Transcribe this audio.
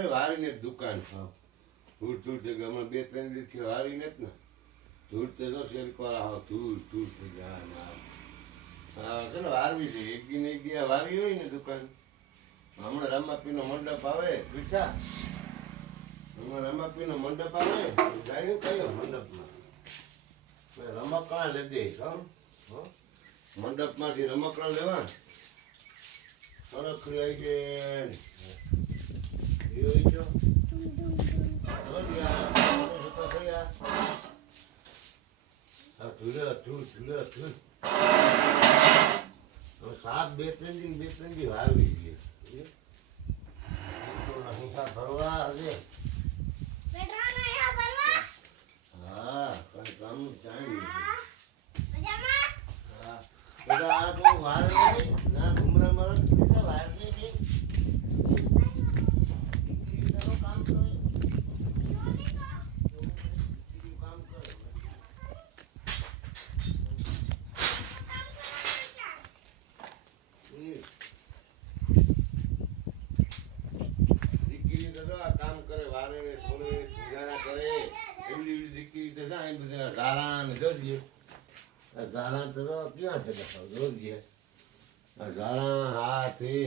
કરે વારીને દુકાન ધૂળ ધૂળ છે અમે 2-3 દિવસથી વારીને જ ને ધૂળ તે તો શેરકોરા હાવ ધૂળ ધૂળ થઈ જાય છે ને વારવી છે એક દી વારી હોય ને દુકાન હમણાં રમાપીનો મંડપ આવે પૈસા હમણાં રમાપીનો મંડપ આવે જાય કયો મંડપમાં રમકડા લે દે મંડપમાંથી રમકડા લેવા સરખડી આવી છે સાત 2-3 દી વારવી દઈએ ભરવા હશે હા કઈ કામ જાણી આ તો વાર ના ઘુમરા મરદ પૈસા વાર નહીં કામ કરે કામ કરે વારે થોડે ગુજારા કરે એવડી દીકરી તો જાય બધા ઝારા ને જોજે ઝારા તો ક્યાં છે જોજે ઝારા હાથી